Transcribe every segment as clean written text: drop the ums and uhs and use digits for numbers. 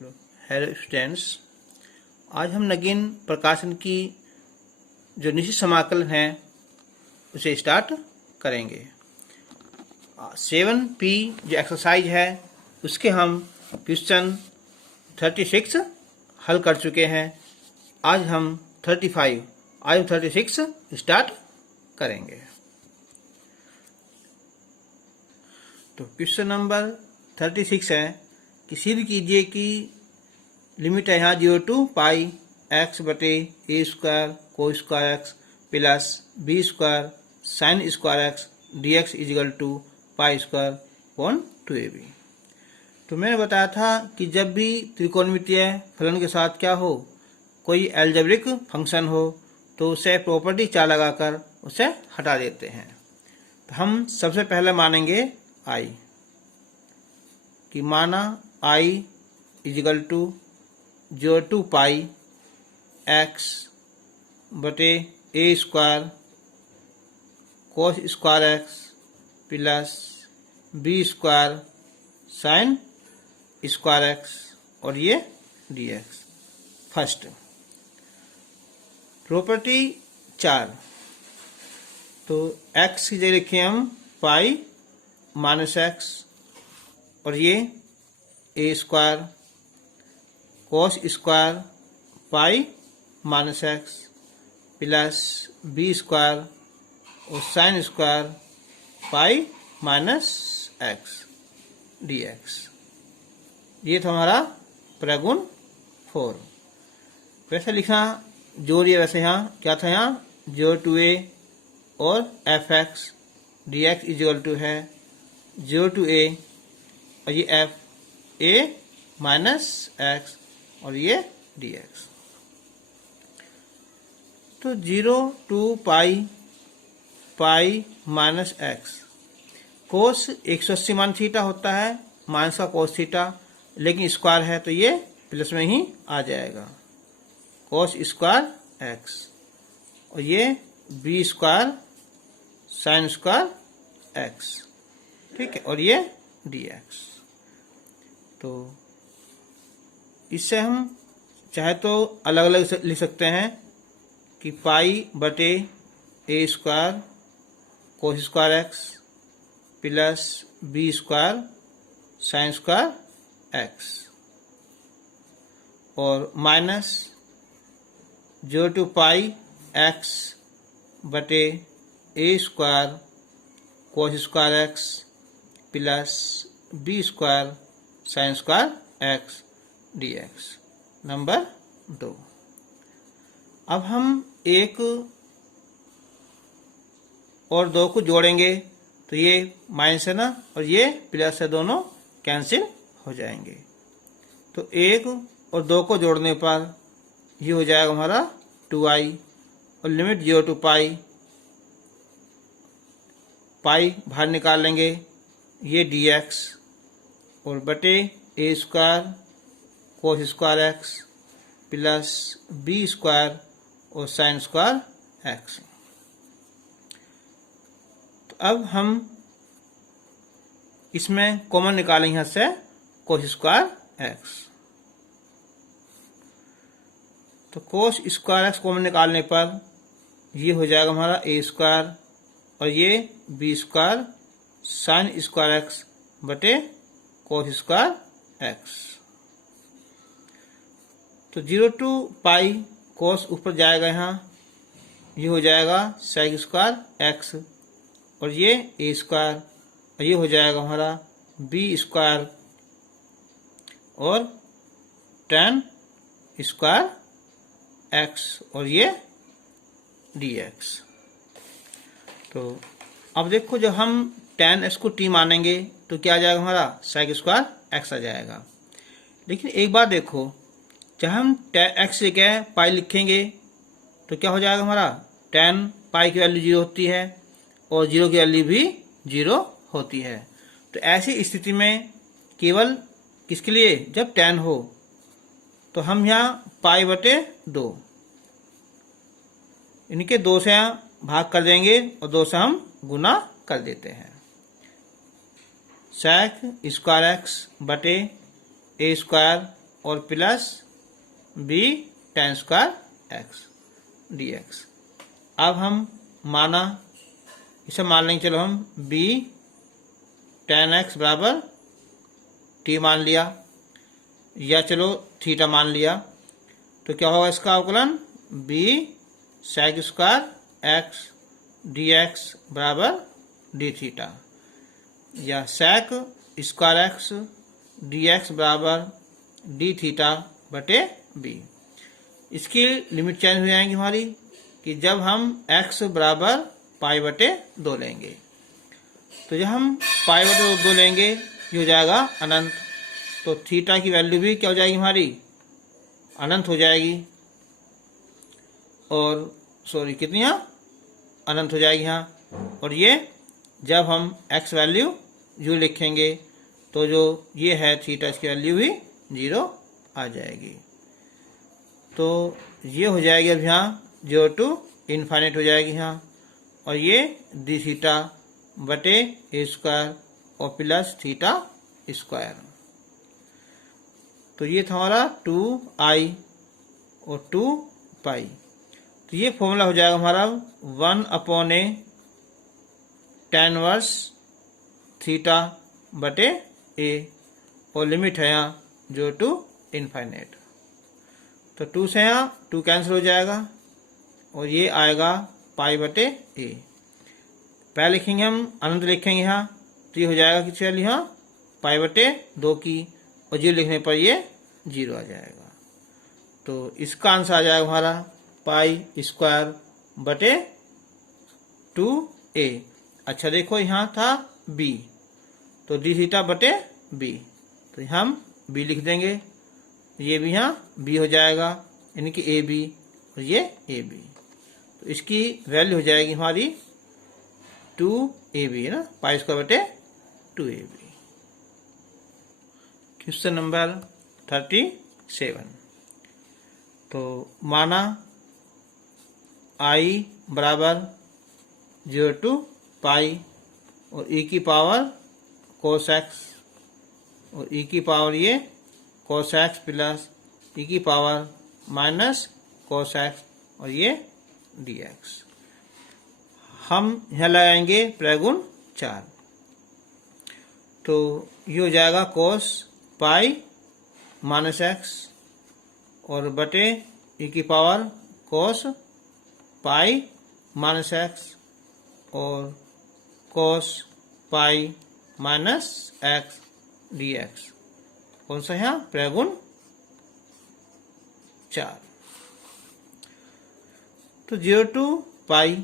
Hello students, आज हम नगीन प्रकाशन की जो निश्चित समाकलन है उसे स्टार्ट करेंगे। 7P जो एक्सरसाइज है उसके हम क्वेश्चन 36 हल कर चुके हैं। आज हम 36 स्टार्ट करेंगे। तो क्वेश्चन नंबर 36 है कि सिद्ध कीजिए कि लिमिट है यहाँ 0 टू पाई एक्स बटे ए स्क्वायर को square x plus b square sine square x d x equal to pi square upon 2ab। तो मैंने बताया था कि जब भी त्रिकोणमितीय फलन के साथ क्या हो, कोई एल्जेब्रिक फंक्शन हो, तो उसे प्रॉपर्टी 4 लगाकर उसे हटा देते हैं। तो हम सबसे पहले मानेंगे i कि माना i is equal to 0 to pi x बटे a square cos square x plus b square sine square x और ये डी एक्स। फर्स्ट प्रॉपर्टी 4, तो x की जगह लिखे हम पाई माइनस एक्स और ये a square cos square pi minus x plus b square और sine square pi minus x d x. ये था हमारा प्रगुण 4। वैसे लिखा जो ये वैसे यहाँ क्या था, यहाँ 0 टू ए और f x d x equal to है 0 टू ए और ये एफ ए माइनस एक्स और ये डी एक्स। तो 0 टू पाई माइनस एक्स कोस 180 मान थीटा होता है, माइनस का कोस थीटा, लेकिन स्क्वायर है तो ये प्लस में ही आ जाएगा कोस स्क्वायर एक्स और ये b square sine square x, ठीक है, और ये डी एक्स। तो इससे हम चाहे तो अलग अलग लिख सकते हैं कि पाई बटे a square cos square x plus b square sine square x और माइनस 0 टू पाई एक्स बटे a square cos square x plus b square sine square x d x. Number 2। अब हम 1 और 2 को जोड़ेंगे तो ये माइनस है ना और ये प्लस है, दोनों कैंसिल हो जाएंगे। तो 1 और 2 को जोड़ने पर ये हो जाएगा हमारा 2i और लिमिट 0 टू पाई बाहर निकाल लेंगे, ये dx और बटे a square cos square x plus b square और साइन स्क्वायर एक्स। तो अब हम इसमें कॉमन निकालेंगे यहाँ से कोस स्क्वायर एक्स। तो कोस स्क्वायर एक्स कॉमन निकालने पर ये हो जाएगा हमारा ए स्क्वायर और ये b square sine square x बटे कोस स्क्वायर एक्स। तो 0 टू पाई कोस ऊपर जाएगा, यहाँ ये हो जाएगा सेक स्क्वायर एक्स और ये ए स्क्वायर और ये हो जाएगा हमारा बी स्क्वायर और tan स्क्वायर एक्स और ये डी एक्स। तो अब देखो जब हम tan x को t मानेंगे तो क्या आ जाएगा, हमारा सेक स्क्वायर एक्स आ जाएगा। लेकिन एक बात देखो, जब हम x जगह पाई लिखेंगे तो क्या हो जाएगा, हमारा tan पाई की वैल्यू 0 होती है और 0 की वैल्यू भी 0 होती है। तो ऐसी स्थिति में केवल किसके लिए, जब tan हो तो हम यहाँ पाई बटे 2 इनके 2 से यहाँ भाग कर देंगे और 2 से हम गुना कर देते हैं। सेक स्क्वायर एक्स बटे ए स्क्वायर और plus b tan square x dx। अब हम माना इसे मान लेंगे, चलो हम b tan x बराबर t मान लिया, या चलो थीटा मान लिया, तो क्या होगा इसका अवकलन b sec square x dx बराबर d थीटा, या sec स्क्वायर x dx बराबर d थीटा बटे b। इसकी लिमिट चेंज हो जाएंगी हमारी कि जब हम x बराबर पाई बटे 2 लेंगे, तो जब हम पाई बटे 2 लेंगे ये हो जाएगा अनंत, तो थीटा की वैल्यू भी क्या हो जाएगी हमारी अनंत हो जाएगी, और सॉरी कितनी यहाँ अनंत हो जाएगी यहाँ। और ये जब हम x वैल्यू 0 लिखेंगे तो जो ये है थीटा इसकी वैल्यू भी 0 आ जाएगी। तो ये हो जाएगी अब यहाँ 0 टू इन्फाइनाइट हो जाएगी यहाँ, और ये डी थीटा बटे ए स्क्वायर और प्लस थीटा स्क्वायर। तो ये था हमारा 2i और 2 पाई। तो ये फॉर्मूला हो जाएगा हमारा 1/a tan वर्स थीटा बटे a, और लिमिट है यहाँ 0 टू इन्फाइनाइट। तो 2 से यहाँ 2 कैंसिल हो जाएगा और ये आएगा पाई बटे a। पहले लिखेंगे हम अनंत लिखेंगे यहाँ, तो ये हो जाएगा किस वैल्यू यहाँ पाई बटे 2 की, और 0 लिखने पर ये 0 आ जाएगा। तो इसका आंसर आ जाएगा हमारा पाई स्क्वायर बटे 2a। अच्छा देखो यहाँ था b, तो डी थीटा बटे b, तो हम b लिख देंगे, ये भी यहाँ b हो जाएगा यानी कि ab, और ये ab। तो इसकी वैल्यू हो जाएगी हमारी 2ab है ना, पाई स्क्वायर बटे 2ab। Question number 37। तो माना i बराबर 0 टू पाई और e की पावर cos x, और e की पावर ये cos x प्लस e की पावर माइनस cos x, और ये dx। हम यहाँ लगाएंगे प्रगुण 4, तो ये हो जाएगा cos पाई माइनस x और बटे e की power cos pi minus x और cos pi minus x dx। कौन सा यहाँ प्रगुण 4। तो 0 टू पाई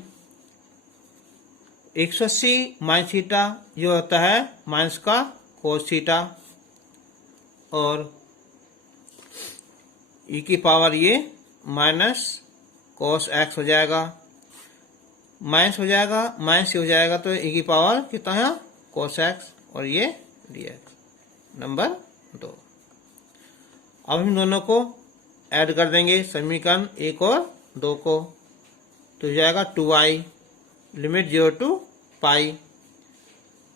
180 माइनस थीटा जो होता है माइनस का कोस थीटा, और e की पावर ये माइनस कोस x हो जाएगा, माइनस हो जाएगा माइनस हो जाएगा, तो e की पावर कितना है कोस x, और ये dx नंबर 2। अब हम दोनों को ऐड कर देंगे समीकरण 1 और 2 को, तो हो जाएगा 2i लिमिट 0 टू पाई,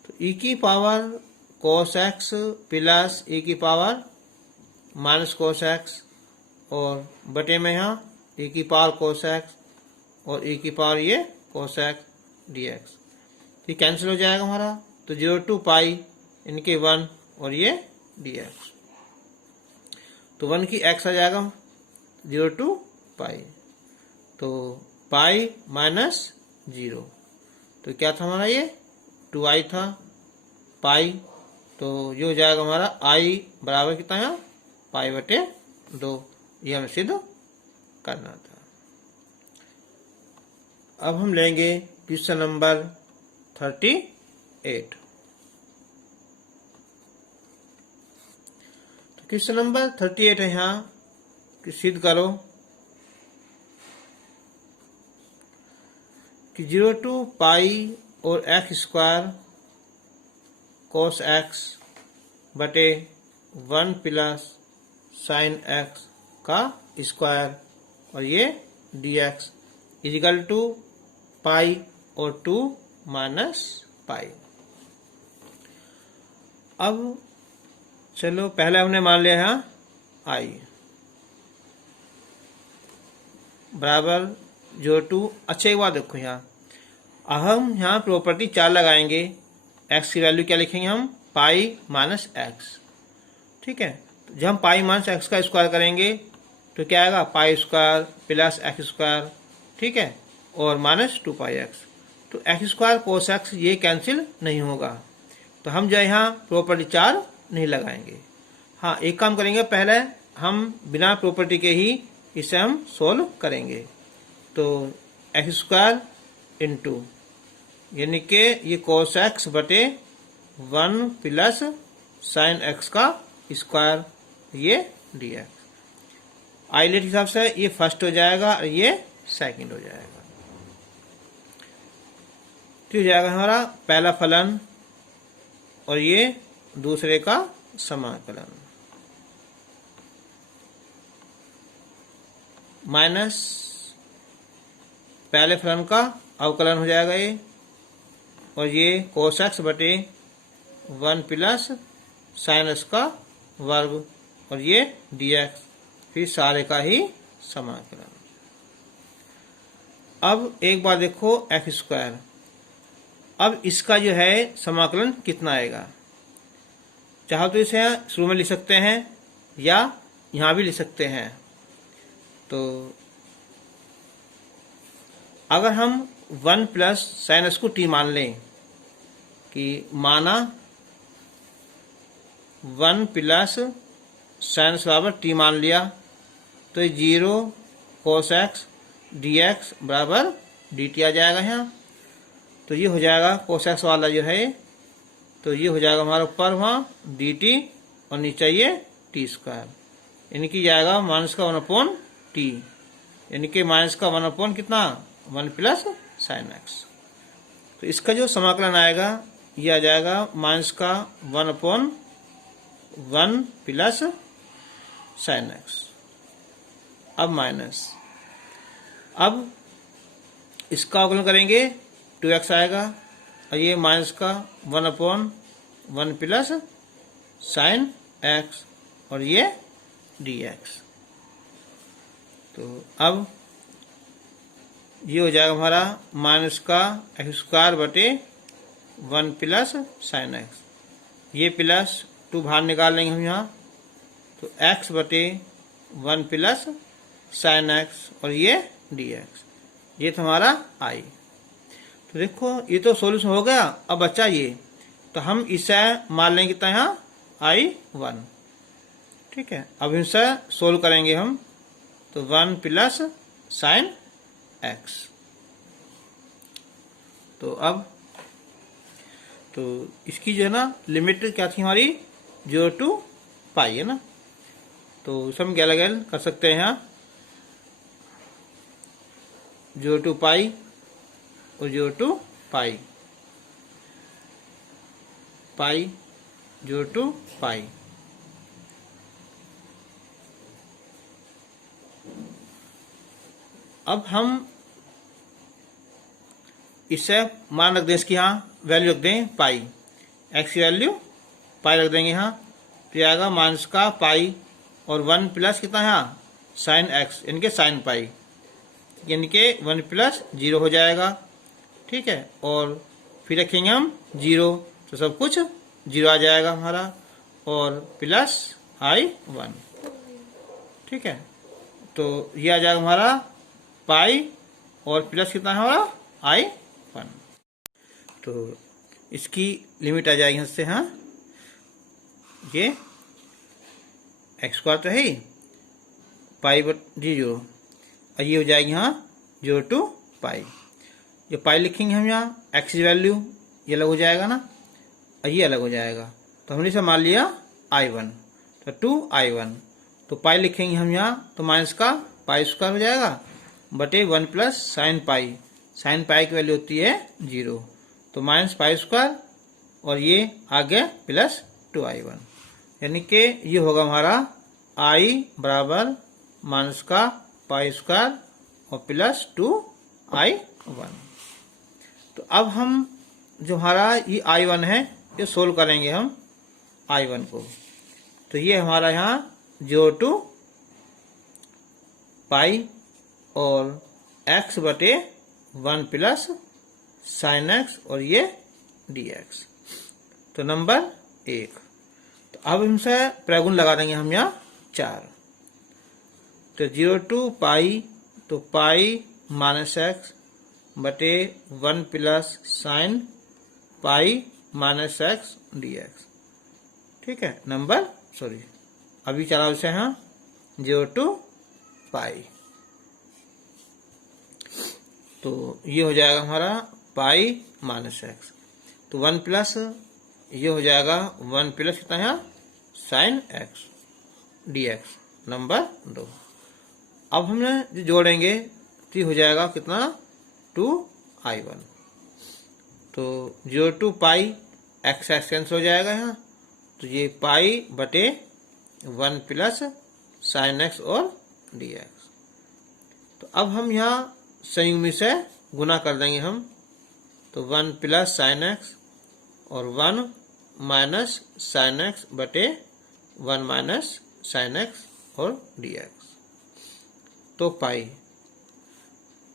तो e की power cos x plus e की पावर माइनस cos x, और बटे में यहाँ e की पावर cos x और e की पावर ये cos x dx। ये कैंसिल हो जाएगा हमारा, तो 0 टू पाई इनके 1 और ये dx, तो 1 की x आ जाएगा 0 टू पाई, तो पाई माइनस 0, तो क्या था हमारा ये 2i था पाई, तो ये हो जाएगा हमारा i बराबर कितना है पाई बटे 2, ये हमें सिद्ध करना था। अब हम लेंगे क्वेश्चन नंबर 38। तो क्वेश्चन नंबर 38 है यहाँ कि सिद्ध करो कि 0 टू पाई और x स्क्वायर cos x बटे 1 प्लस साइन x का स्क्वायर और ये dx इजिकल टू पाई और 2 माइनस पाई। अब चलो पहले हमने मान लिया है आई बराबर 0 अच्छा एक बात देखो यहाँ, अब हम यहाँ प्रॉपर्टी 4 लगाएंगे। x की वैल्यू क्या लिखेंगे हम, पाई माइनस एक्स। ठीक है, जब हम पाई माइनस एक्स का स्क्वायर करेंगे तो क्या आएगा, pi square plus x square. ठीक है, और माइनस 2 पाई एक्स। तो एक्स स्क्वायर कोस एक्स ये कैंसिल नहीं होगा, तो हम जो यहाँ प्रॉपर्टी 4 नहीं लगाएंगे। हाँ, एक काम करेंगे, पहले हम बिना प्रॉपर्टी के ही इसे हम सोल्व करेंगे। तो एक्स स्क्वायर इंटू यानी कि ये कोस एक्स बटे 1 प्लस साइन एक्स का स्क्वायर, ये डी एक्स। आइलेट हिसाब से ये फर्स्ट हो जाएगा और ये सेकंड हो जाएगा। तो हो जाएगा हमारा पहला फलन और ये दूसरे का समाकलन माइनस पहले फलन का अवकलन हो जाएगा ये, और ये कोस एक्स बटे 1 प्लस साइन एक्स का वर्ग और ये डी एक्स, फिर सारे का ही समाकलन। अब एक बार देखो एक्स स्क्वायर, अब इसका जो है समाकलन कितना आएगा। चाहो तो इसे शुरू में लिख सकते हैं या यहाँ भी लिख सकते हैं। तो अगर हम 1 प्लस साइन एक्स को टी मान लें, कि माना 1 प्लस साइन एक्स बराबर टी मान लिया, तो 0 कोस एक्स डी एक्स बराबर डी टी आ जाएगा यहाँ। तो ये हो जाएगा कोस एक्स वाला जो है, तो ये हो जाएगा हमारा ऊपर वहाँ डी टी और नीचे ये टी स्क्वायर, यानी कि जाएगा माइनस का 1/t, यानी कि माइनस का 1 कितना 1 प्लस साइन एक्स। तो इसका जो समाकलन आएगा ये आ जाएगा माइनस का 1/1 प्लस साइन एक्स। अब माइनस, अब इसका अवकलन करेंगे 2x आएगा और ये माइनस का 1/1 प्लस साइन एक्स और ये dx। तो अब ये हो जाएगा हमारा माइनस का एक्स स्क्वायर बटे 1 प्लस साइन एक्स, ये प्लस 2 बाहर निकाल लेंगे हम यहाँ, तो x बटे 1 प्लस साइन एक्स और ये dx, ये तो हमारा आई। तो देखो ये तो सॉल्यूशन हो गया। अब बचा ये, तो हम इसे मान लेंगे कितना यहाँ I1। ठीक है, अब इनसे सोल्व करेंगे हम, तो 1 प्लस साइन एक्स। तो अब तो इसकी जो है ना लिमिट क्या थी हमारी 0 to पाई है ना, तो इसे हम गैल गैल कर सकते हैं यहाँ 0 to पाई और 0 to पाई, पाई 0 to पाई। अब हम इससे मान रख दें, इसकी यहाँ वैल्यू रख दें पाई, एक्स की वैल्यू पाई रख देंगे यहाँ, तो आएगा माइनस का पाई और 1 प्लस कितना यहाँ साइन एक्स, यानी कि साइन पाई, यानी कि 1 प्लस 0 हो जाएगा। ठीक है, और फिर रखेंगे हम 0, तो सब कुछ 0 आ जाएगा हमारा, और प्लस I1। ठीक है, तो ये आ जाएगा हमारा पाई और प्लस कितना है हमारा I1। तो इसकी लिमिट आ जाएगी इससे, हाँ ये एक्स स्क्वायर तो है ही, पाई बटे 0 और ये हो जाएगी यहाँ 0 to पाई। ये पाई लिखेंगे हम यहाँ, एक्स की वैल्यू ये अलग हो जाएगा ना और ये अलग हो जाएगा, तो हमने इसे मान लिया I1, तो 2I1। तो पाई लिखेंगे हम यहाँ, तो माइनस का पाई स्क्वायर हो जाएगा बटे 1 plus sine pi, sine pi की वैल्यू होती है 0, तो माइनस पाई स्क्वायर और ये आगे प्लस 2I1, यानी कि ये होगा हमारा I बराबर माइनस का पाई स्क्वायर और प्लस 2I1। तो अब हम जो हमारा ये I1 है ये सोल्व करेंगे हम I1 को, तो ये हमारा यहाँ 0 to पाई और x बटे 1 प्लस साइन एक्स और ये dx। तो नंबर 1। तो अब इनसे प्रगुण लगा देंगे हम यहाँ 4। तो 0 to पाई, तो पाई माइनस एक्स बटे 1 plus sine pi minus x dx। ठीक है, नंबर सॉरी अभी चला उसे यहाँ 0 to पाई। तो ये हो जाएगा हमारा पाई माइनस एक्स। तो 1 प्लस ये हो जाएगा 1 प्लस कितना है साइन एक्स dx। नंबर 2। अब हमने जो जोड़ेंगे तो ये हो जाएगा कितना 2i1। तो 0 to pi x x cancel हो जाएगा यहाँ। तो ये पाई बटे 1 प्लस साइन एक्स और dx। तो अब हम यहाँ संयुग्मी से गुना कर देंगे हम। तो 1 प्लस साइन एक्स और 1 माइनस साइन एक्स बटे 1 माइनस साइन एक्स और dx। तो पाई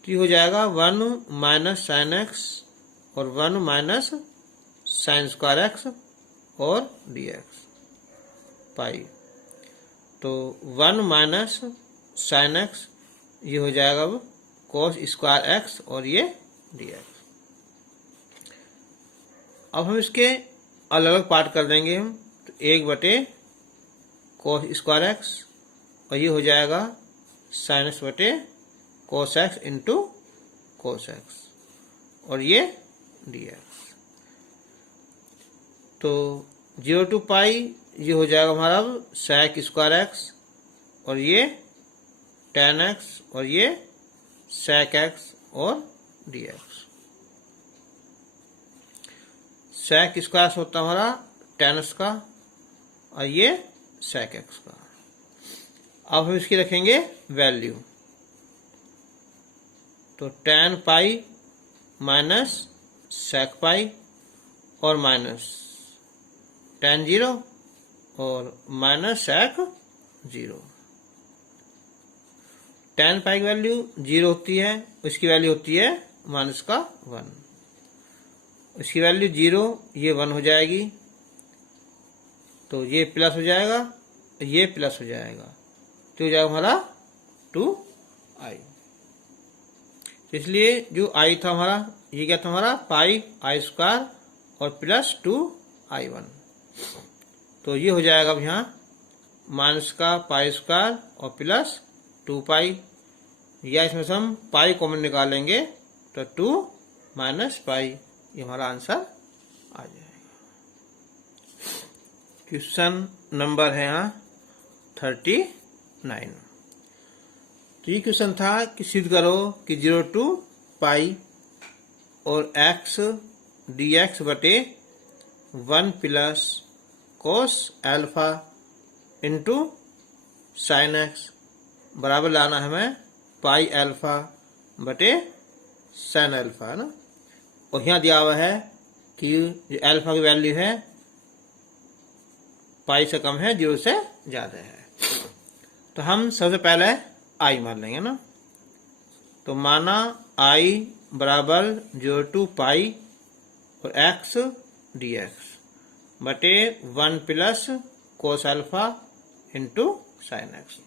तो हो जाएगा 1 माइनस साइन एक्स और 1 माइनस साइन स्क्वायर एक्स और dx पाई। तो 1 माइनस साइन एक्स ये हो जाएगा अब कोस स्क्वायर एक्स और ये dx। अब हम इसके अलग अलग पार्ट कर देंगे हम। तो 1 बटे कोस स्क्वायर एक्स और ये हो जाएगा साइन एक्स बटे cos x into cos x और ये dx। तो 0 to पाई ये हो जाएगा हमारा अब sec स्क्वायर एक्स और ये tan एक्स और ये sec एक्स और dx। sec स्क्वायर होता है हमारा tan एक्स का और ये sec एक्स का। अब हम इसकी रखेंगे वैल्यू। तो tan पाई माइनस sec पाई और माइनस tan 0 और माइनस sec 0। tan पाई की वैल्यू 0 होती है, उसकी वैल्यू होती है माइनस का 1। उसकी वैल्यू 0 ये 1 हो जाएगी। तो ये प्लस हो जाएगा, ये प्लस हो जाएगा। तो हो जाएगा हमारा 2i। इसलिए जो i था हमारा ये क्या था हमारा पाई आई स्क्वायर और प्लस 2i1। तो ये हो जाएगा अब यहाँ माइनस का पाई स्क्वायर और प्लस 2 पाई, या इसमें से हम पाई कॉमन निकालेंगे तो 2 माइनस पाई, ये हमारा आंसर आ जाएगा। क्वेश्चन नंबर है यहाँ 39। तो ये क्वेश्चन था कि सिद्ध करो कि 0 to पाई और x dx बटे 1 plus cos alpha into sine x बराबर लाना है हमें पाई एल्फा बटे साइन एल्फा, है ना। और यहाँ दिया हुआ है कि जो एल्फा की वैल्यू है पाई से कम है, 0 से ज़्यादा है। तो हम सबसे पहले आई मान लेंगे ना। तो माना आई बराबर 0 to पाई और एक्स dx बटे 1 plus cos alpha into sine x.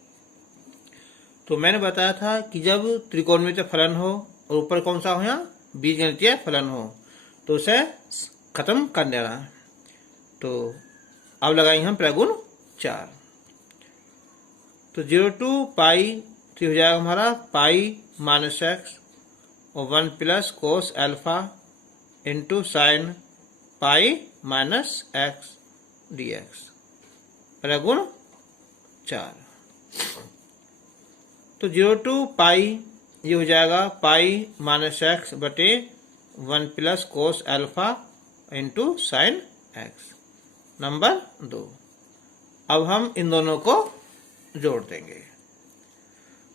तो मैंने बताया था कि जब त्रिकोणमितीय फलन हो और ऊपर कौन सा हो यहाँ बीजगणितीय फलन हो तो उसे खत्म कर देना है। तो अब लगाएंगे हम प्रगुण 4। तो 0 to पाई तो हो जाएगा हमारा पाई माइनस एक्स और 1 plus cos alpha into sine pi minus x dx प्रगुण 4। तो 0 to पाई ये हो जाएगा पाई माइनस एक्स बटे 1 plus cos alpha into sine x. Number 2। अब हम इन दोनों को जोड़ देंगे।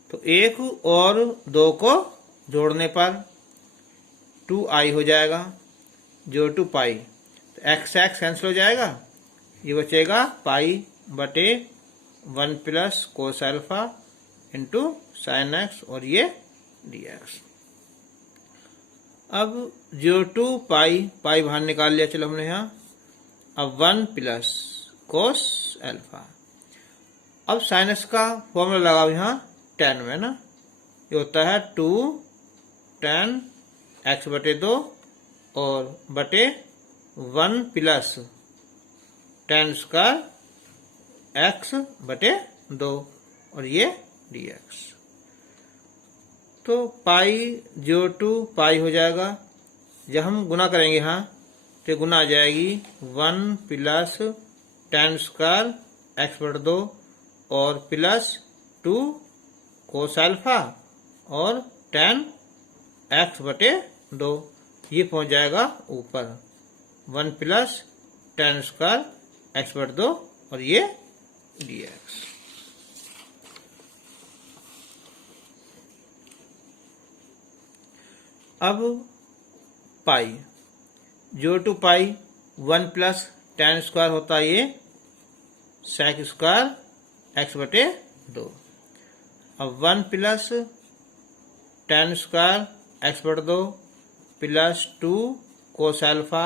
तो 1 और 2 को जोड़ने पर 2i हो जाएगा 0 to पाई। तो एक्स एक्स कैंसिल हो जाएगा, ये बचेगा पाई बटे 1 plus cos alpha into sine x और ये डी एक्स। अब 0 टू पाई, पाई बाहर निकाल लिया चलो हमने यहाँ। अब 1 प्लस कोस अल्फा। अब साइन एक्स का फॉर्मूला लगाओ यहाँ tan में ना, ये होता है 2 tan x बटे 2 और बटे 1 प्लस tan स्क्वायर x बटे 2 और ये dx। तो पाई 0 टू पाई हो जाएगा। जब हम गुना करेंगे यहाँ तो गुना आ जाएगी 1 प्लस tan स्क्वायर x बटे 2 और प्लस 2 कोस अल्फा और tan x बटे 2, ये पहुंच जाएगा ऊपर 1 प्लस tan स्क्वायर x बटे 2 और ये dx। अब pi 0 to pi 1 plus tan square होता है ये sec स्क्वायर x बटे 2। अब 1 प्लस tan स्क्वायर x बटे 2 प्लस 2 कोस अल्फा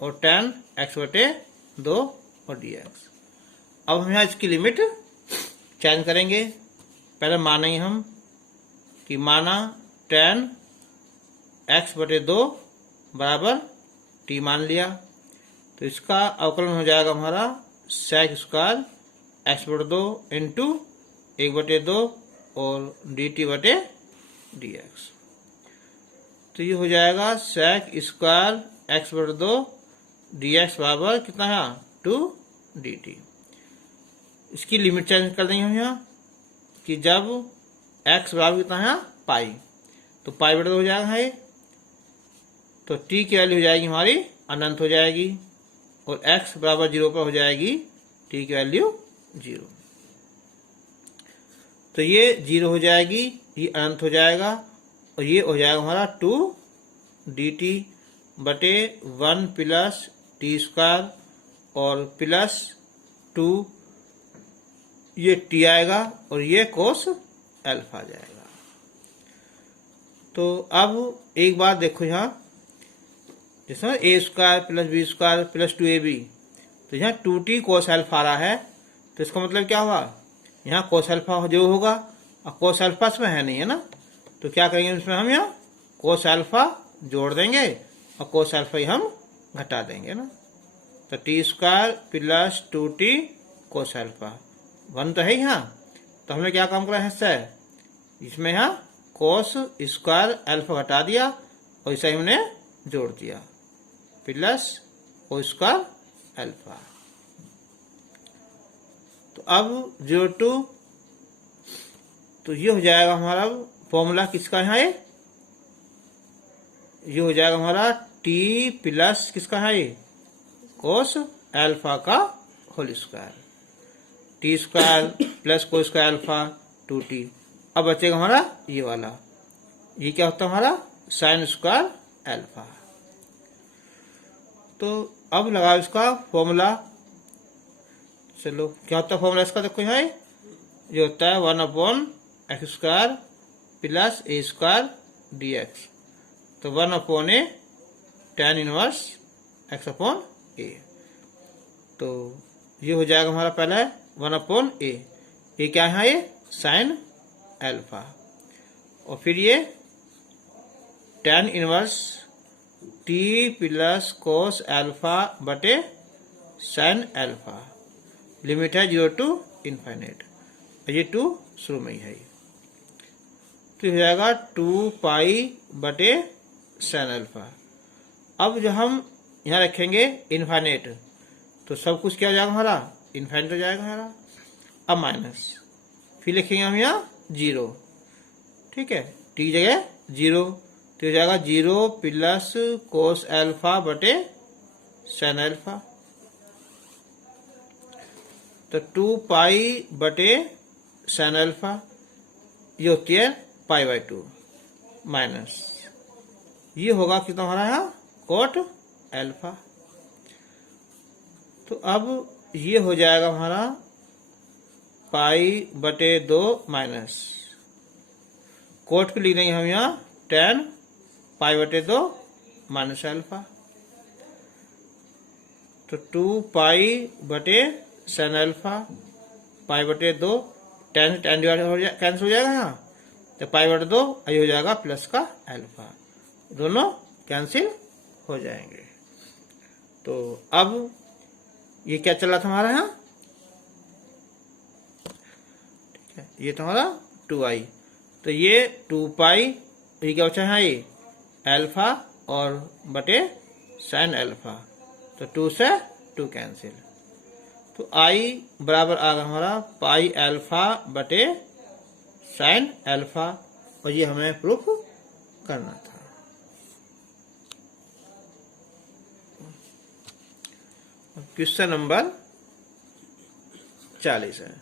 और tan x बटे 2 और dx। अब हम यहाँ इसकी लिमिट चेंज करेंगे। पहले मानेंगे हम कि माना tan x बटे 2 बराबर t मान लिया, तो इसका अवकलन हो जाएगा हमारा sec स्क्वायर x बटे 2 इंटू 1 बटे 2 और dt बटे dx। तो ये हो जाएगा sec स्क्वायर x बटे 2 dx बराबर कितना है 2 dt। इसकी लिमिट चेंज कर देंगे हम यहाँ कि जब x बराबर कितना है पाई, तो पाई बटे 2 हो जाएगा ये, तो t की वैल्यू हो जाएगी हमारी अनंत हो जाएगी और x बराबर 0 पर हो जाएगी t की वैल्यू 0। तो ये 0 हो जाएगी, ये अनंत हो जाएगा और ये हो जाएगा हमारा 2 dt बटे 1 प्लस टी स्क्वायर और प्लस 2 ये t आएगा और ये कोस अल्फा आ जाएगा। तो अब एक बात देखो यहाँ, जैसे a square plus b square plus 2ab, तो यहाँ 2t कोस अल्फा आ रहा है, तो इसका मतलब क्या हुआ, यहाँ कोस अल्फा जो होगा और कोस अल्फा इसमें है नहीं है ना, तो क्या करेंगे इसमें हम यहाँ कोस अल्फा जोड़ देंगे और कोस अल्फा ही हम घटा देंगे ना। तो T square plus 2t cos alpha 1 तो है यहाँ, तो हमने क्या काम करा है इससे, इसमें यहाँ कोस स्क्वायर अल्फा घटा दिया और इसे हमने जोड़ दिया प्लस कोस स्क्वायर अल्फा। तो अब 0 टू, तो ये हो जाएगा हमारा फॉर्मूला किसका है, ये हो जाएगा हमारा t प्लस किसका है कोस अल्फा का whole square, t square plus cos square alpha 2t। अब बचेगा हमारा ये वाला, ये क्या होता है हमारा साइन स्क्वायर अल्फा। तो अब लगाओ इसका फॉर्मूला। चलो क्या होता है फॉर्मूला इसका, देखो यहाँ ये होता है 1/x square plus a square dx। तो 1/a tan इनवर्स x/a। तो ये हो जाएगा हमारा पहला 1/a, ये क्या है ये साइन अल्फा, और फिर ये tan inverse t plus cos alpha बटे साइन अल्फा। लिमिट है 0 टू इनफाइनाइट, ये 2 शुरू में ही है, तो हो जाएगा 2 पाई बटे साइन अल्फा। अब जब हम यहाँ रखेंगे इनफाइनाइट, तो सब कुछ क्या हो जाएगा हमारा इनफाइनाइट हो जाएगा हमारा। अब माइनस, फिर लिखेंगे हम यहाँ 0, ठीक है, t जगह 0, तो हो जाएगा 0 प्लस कोस अल्फा बटे साइन अल्फा। तो 2 पाई बटे साइन अल्फा, ये होती है π/2 माइनस, ये होगा कितना हमारा यहाँ कोट अल्फा। तो अब ये हो जाएगा हमारा पाई/2 माइनस, कोट को लिख देंगे हम यहाँ 10 पाई/2 माइनस अल्फा। तो 2 पाई/sin अल्फा पाई/2, 10 से 10 डिवाइड कैंसिल हो जाएगा यहाँ, तो पाई/2 ये हो जाएगा प्लस का अल्फा, दोनों कैंसिल हो जाएंगे। तो अब ये क्या चला था हमारा यहाँ, ठीक है, ये तो हमारा 2i, तो ये 2 पाई, ये क्या बचा है, ये अल्फा और बटे साइन अल्फा, तो 2 से 2 कैंसिल, तो i बराबर आ गया हमारा पाई अल्फा बटे साइन अल्फा, और ये हमें प्रूफ करना था। क्वेश्चन नंबर 40 है,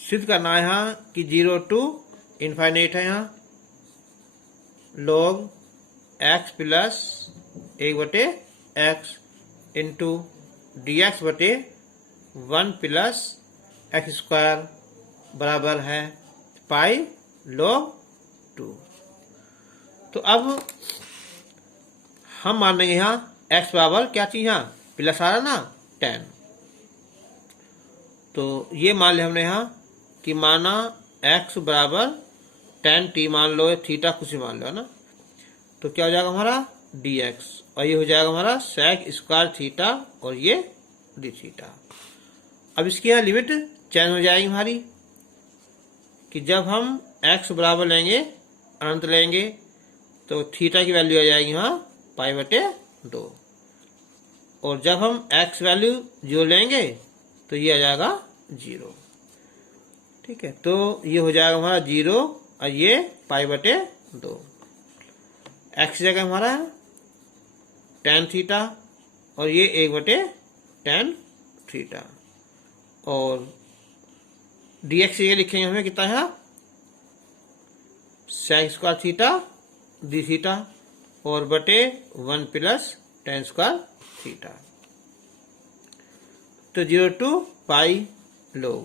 सिद्ध करना है यहाँ कि 0 to इनफाइनाइट है यहाँ log x plus 1/x into dx बटे 1 प्लस एक्स स्क्वायर बराबर है पाई log 2। तो अब हम मान लेंगे यहाँ x बराबर क्या चीज, यहाँ प्लस आ रहा ना 10, तो ये मान लिया हमने यहाँ कि माना x बराबर 10t मान लो, थीटा कुछ ही मान लो, है ना, तो क्या हो जाएगा हमारा dx, और ये हो जाएगा हमारा sec स्क्वायर थीटा, और ये d थीटा। अब इसकी यहाँ लिमिट चेंज हो जाएगी हमारी, कि जब हम x बराबर लेंगे, अनंत लेंगे, तो थीटा की वैल्यू आ जाएगी यहाँ पाई/2, और जब हम x वैल्यू 0 लेंगे तो ये आ जाएगा 0, ठीक है, तो ये हो जाएगा हमारा 0 और ये पाई/2, x जगह हमारा tan थीटा, और ये 1/tan थीटा, और dx ये लिखेंगे हमें कितना है sec square theta d theta, और बटे 1 प्लस tan स्क्वायर थीटा, तो 0 to पाई log,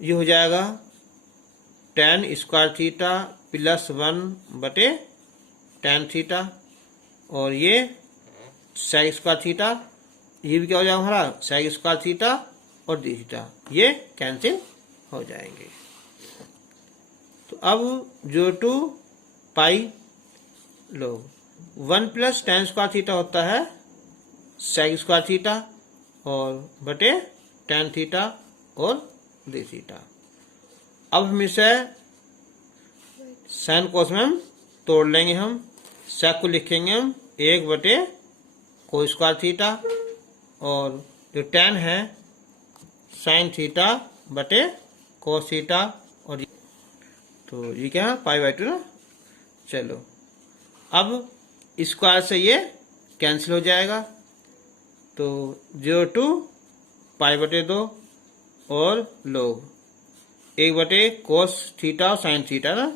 ये हो जाएगा tan square theta plus 1/tan theta, और ये sec स्क्वायर थीटा, ये भी क्या हो जाएगा हमारा sec स्क्वायर थीटा और d थीटा, ये कैंसिल हो जाएंगे। तो अब 0 to pi log 1 plus tan square theta होता है sec स्क्वायर थीटा और बटे tan थीटा और d थीटा। अब हम इसे साइन कोस में हम तोड़ लेंगे, हम sec को लिखेंगे हम 1/cos स्क्वायर थीटा, और जो tan है साइन थीटा बटे cos थीटा, और तो ये क्या है पाई/2 ना। चलो अब स्क्वायर से ये कैंसिल हो जाएगा, तो 0 to पाई/2 और log 1/cos थीटा और साइन थीटा ना,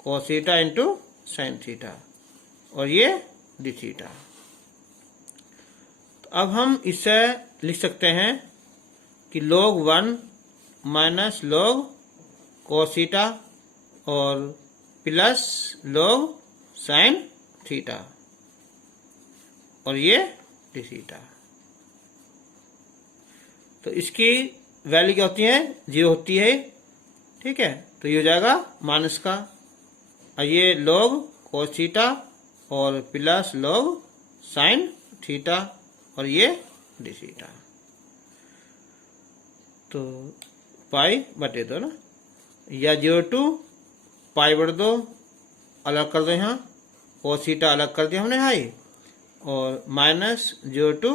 cos theta into sine theta, और ये d थीटा। तो अब हम इसे लिख सकते हैं कि log 1 minus log cos theta और प्लस log साइन थीटा, और ये d थीटा। तो इसकी वैल्यू क्या होती है, 0 होती है, ठीक है, तो ये हो जाएगा माइनस का, और ये log cos थीटा और प्लस log साइन थीटा, और ये d थीटा, तो पाई/2 ना, या 0 to पाई/2 अलग कर दो, यहाँ cos थीटा अलग कर दिया हमने हाई, और माइनस 0 to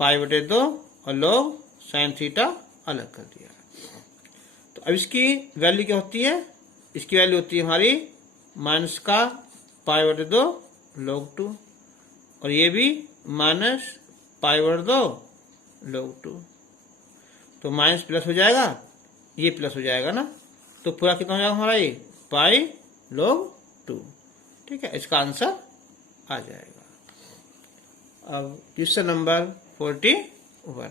पाई/2 और log साइन थीटा अलग कर दिया। तो अब इसकी वैल्यू क्या होती है, इसकी वैल्यू होती है हमारी माइनस का पाई/2 log 2, और ये भी माइनस पाई/2 log 2, तो माइनस प्लस हो जाएगा, ये प्लस हो जाएगा ना, तो पूरा कितना हो जाएगा हमारा ये पाई log 2, ठीक है, इसका आंसर आ जाएगा। अब क्वेश्चन नंबर 41,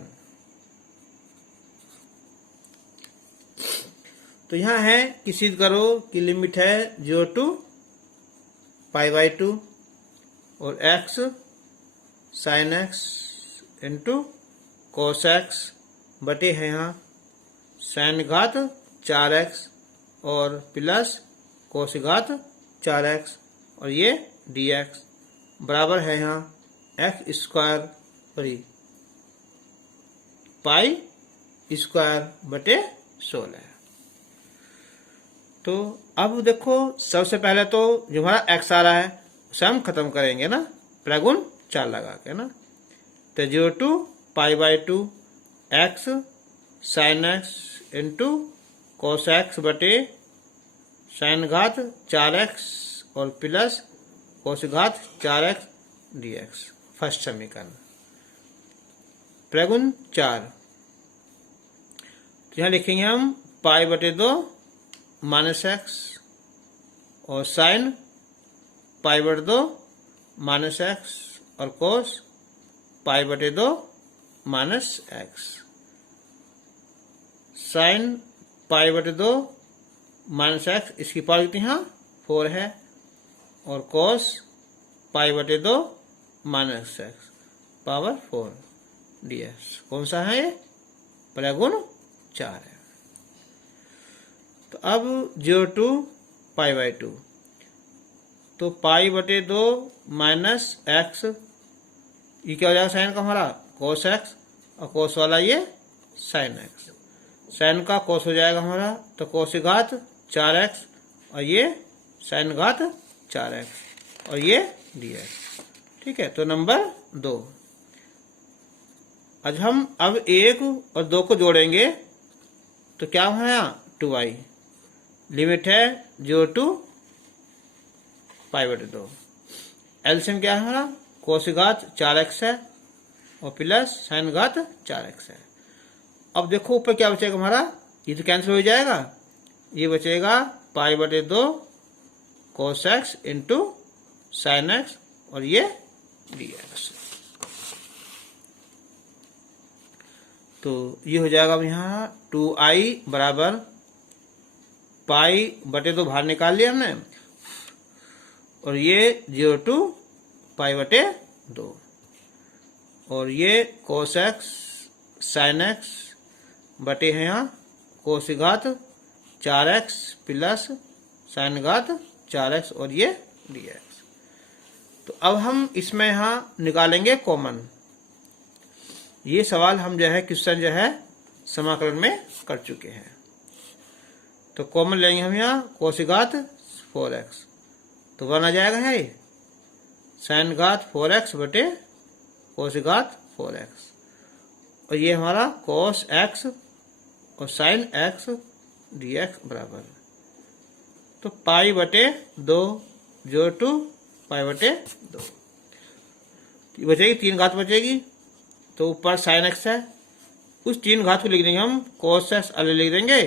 तो यहाँ है कि सिद्ध करो कि लिमिट है 0 to π/2 और x sin x into cos x बटे है यहाँ sin घात 4x और प्लस cos घात 4x और ये dx बराबर है यहाँ x square sorry pi square बटे 16। तो अब देखो सबसे पहले तो जो हमारा x आ रहा है उसे हम खत्म करेंगे ना, प्रगुण 4 लगा के ना। तो 0 to π/2 x sin x into cos x बटे sin घात 4x और प्लस cos घात 4x dx फर्स्ट समीकरण प्रगुण 4। तो यहाँ लिखेंगे हम π/2 माइनस एक्स और साइन π/2 माइनस एक्स और cos π/2 minus x. Sine π/2 minus x इसकी पावर कितनी यहाँ 4 है और cos π/2 minus x power 4 dx कौन सा है ये प्रगुण 4 है। तो अब 0 to π/2 तो π/2 माइनस एक्स ये क्या हो जाएगा साइन का हमारा cos x और cos वाला ये sin x। साइन का cos हो जाएगा हमारा तो cos घात 4x और ये sin घात 4x और ये dx। ठीक है, तो नंबर 2। आज हम अब 1 और 2 को जोड़ेंगे तो क्या है यहाँ 2i लिमिट है 0 to π/2। एलसीएम क्या है हमारा cos घात 4x है और प्लस sin घात 4x है। अब देखो ऊपर क्या बचेगा हमारा, ये तो कैंसिल हो जाएगा, ये बचेगा π/2 cos x into sin x और ये dx। तो ये हो जाएगा अब यहाँ 2i बराबर π/2 बाहर निकाल लिया हमने और ये 0 to π/2 और ये cos x sin x बटे है यहाँ cos घात 4x प्लस sin घात 4x और ये dx। तो अब हम इसमें यहाँ निकालेंगे कॉमन। ये सवाल हम जो है क्वेश्चन जो है समाकलन में कर चुके हैं। तो कॉमन लेंगे हम यहाँ cos घात 4x तो 1 आ जाएगा है sin घात 4x बटे cos घात 4x और ये हमारा cos x और sin x dx बराबर तो π/2 0 to π/2 बचेगी 3 घात बचेगी तो ऊपर sin x है, उस 3 घात को लिख देंगे हम cos x अलग लिख देंगे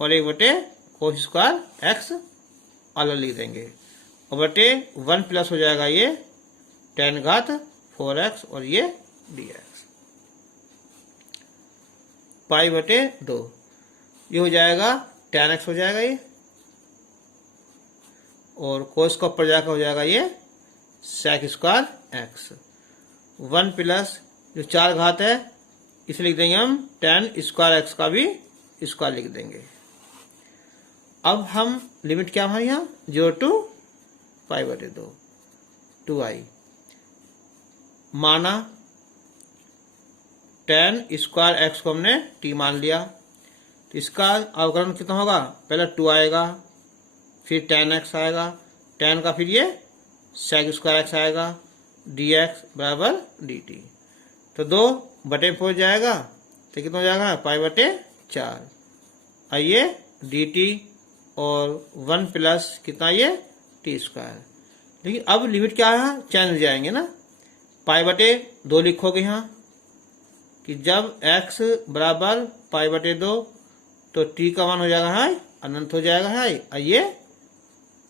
और 1/cos स्क्वायर x अलग लिख देंगे और बटे 1 प्लस हो जाएगा ये tan घात 4x और ये dx π/2 ये हो जाएगा tan x हो जाएगा ये और cos का ऊपर जाकर हो जाएगा ये sec स्क्वायर x 1 प्लस जो 4 घात है इसे लिख देंगे हम tan स्क्वायर x का भी स्क्वायर लिख देंगे। अब हम लिमिट क्या हमारे यहाँ 0 to π/2 2i माना tan स्क्वायर x को हमने t मान लिया तो इसका अवकलन कितना होगा, पहले 2 आएगा फिर tan x आएगा, tan का फिर ये sec स्क्वायर x आएगा dx बराबर dt तो 2 बटे 4 जाएगा तो कितना हो जाएगा π/4 आइए dt और 1 प्लस कितना ये t स्क्वायर। लेकिन अब लिमिट क्या है चेंज हो जाएंगे ना, π/2 लिखोगे यहाँ कि जब x बराबर π/2 तो t का मान हो जाएगा है अनंत हो जाएगा है। आइए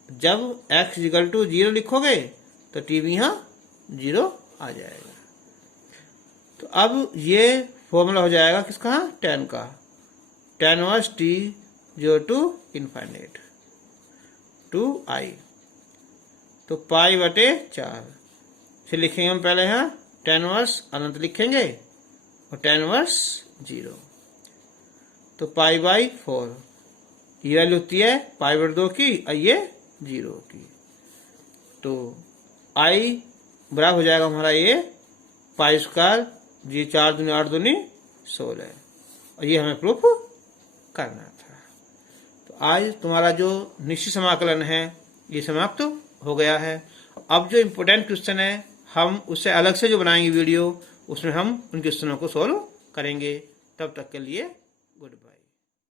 जब x = 0 लिखोगे तो t भी यहाँ 0 आ जाएगा। तो अब ये फॉर्मूला हो जाएगा किसका tan का, tan 1t 0 to infinite to I. तो पाई बटे 4 फिर लिखेंगे हम पहले यहाँ tan इनवर्स अनंत लिखेंगे और tan इनवर्स 0। तो पाई बाई 4 ये वैल्यू होती है पाई बटे 2 की और ये 0 की। तो आई बराबर हो जाएगा हमारा ये पाई स्क्वायर, ये 4 दूनी 8 दूनी 16 और ये हमें प्रूफ करना था। तो आज तुम्हारा जो निश्चित समाकलन है ये समाप्त हो गया है। अब जो इम्पोर्टेंट क्वेश्चन है हम उससे अलग से जो बनाएंगे वीडियो, उसमें हम उन क्वेश्चनों को सॉल्व करेंगे। तब तक के लिए